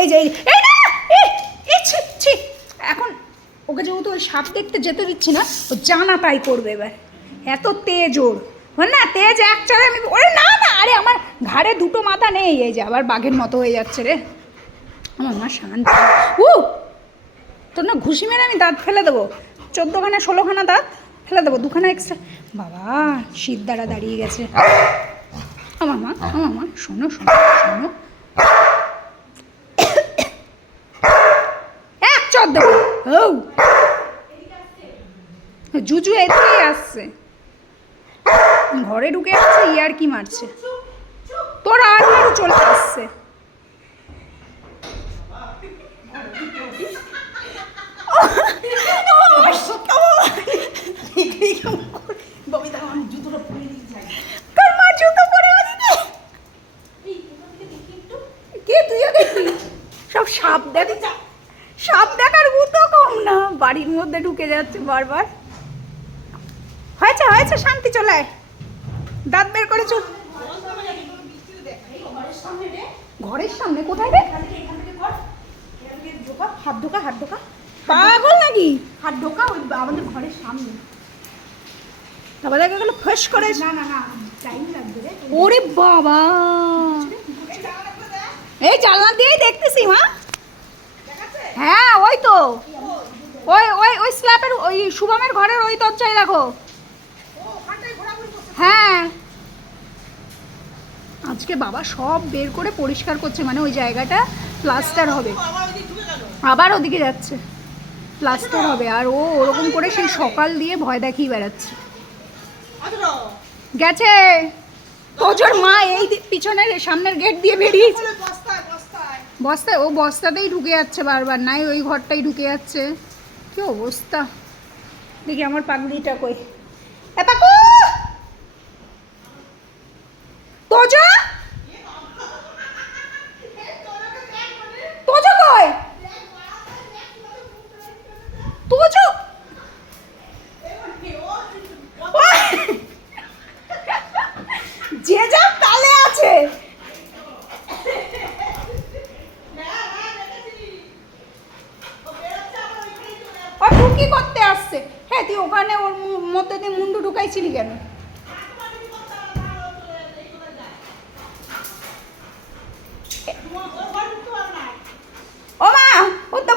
এই যে এই না ছি এখন ওকে যেহেতু ওই সাপ দেখতে যেতে দিচ্ছি না, ও জানা তাই করবে এবার। এত তেজ ওর, না তেজ এক চালে আমি ওরে না না, আরে আমার ঘাড়ে দুটো মাথা নেই, এই যে আবার বাঘের মতো হয়ে যাচ্ছে রে আমার মা। শান্তি তোর না ঘুষি মেরে আমি দাঁত ফেলে দেবো, 14খানা 16খানা দাঁত ফেলে দেবো, 2খানা এক্সট্রা। বাবা শীত দ্বারা দাঁড়িয়ে গেছে আমার মা। শোনো শোনো শোনো, এক চর দেবো। ও জুজু এদিকেই আসছে, ঘরে ঢুকে আসছে, ইয়ার কি মারছে, তোর আর চলে আসছে। তোর মা জুতো পরে ওদিকে কে, তুইও দেখবি সব সাপ দেখ, সাপ দেখার গুতো কম না, বাড়ির মধ্যে ঢুকে যাচ্ছে বারবার। হয়েছে হয়েছে, শান্তি চলে আয়, দাঁত বের করে চল। ঘরের সামনে কোথায় রে? হাত ঢোকা, হাত ঢোকা, পাগল নাকি? হাত ঢোকা ওই আমাদের ঘরের সামনে। তারপর দেখা গেল ফস করে, না না না টাইম লাগবে রে। ওরে বাবা, এই জানলা দিয়েই দেখতেছি মা। হ্যাঁ ওই তো, ওই ওই ওই স্ল্যাবের ওই শুভমের ঘরের ওই দরজায় দেখো। হ্যাঁ আজকে বাবা সব বের করে পরিষ্কার করছে, মানে ওই জায়গাটা প্লাস্টার হবে, আবার ওদিকে যাচ্ছে প্লাস্টার হবে। আর ও ওরকম করে সেই সকাল দিয়ে ভয় দেখিয়ে বেড়াচ্ছে। গেছে তোজোর মা এই পিছনের সামনের গেট দিয়ে বেরিয়েছে, বস্তায়, ও বস্তাতেই ঢুকে যাচ্ছে বারবার, নাই ওই ঘরটাই ঢুকে যাচ্ছে। কি অবস্থা দেখি আমার পাগলিটা কই, এ পাকু তোজো, তোজো কই, তোজো যে যা তালে আছে। তুই কি করতে আসছে? হ্যাঁ তুই ওখানে ওর মধ্যে দিয়ে মুন্ডু ঢুকাইছিলি কেন? ও মা ও তো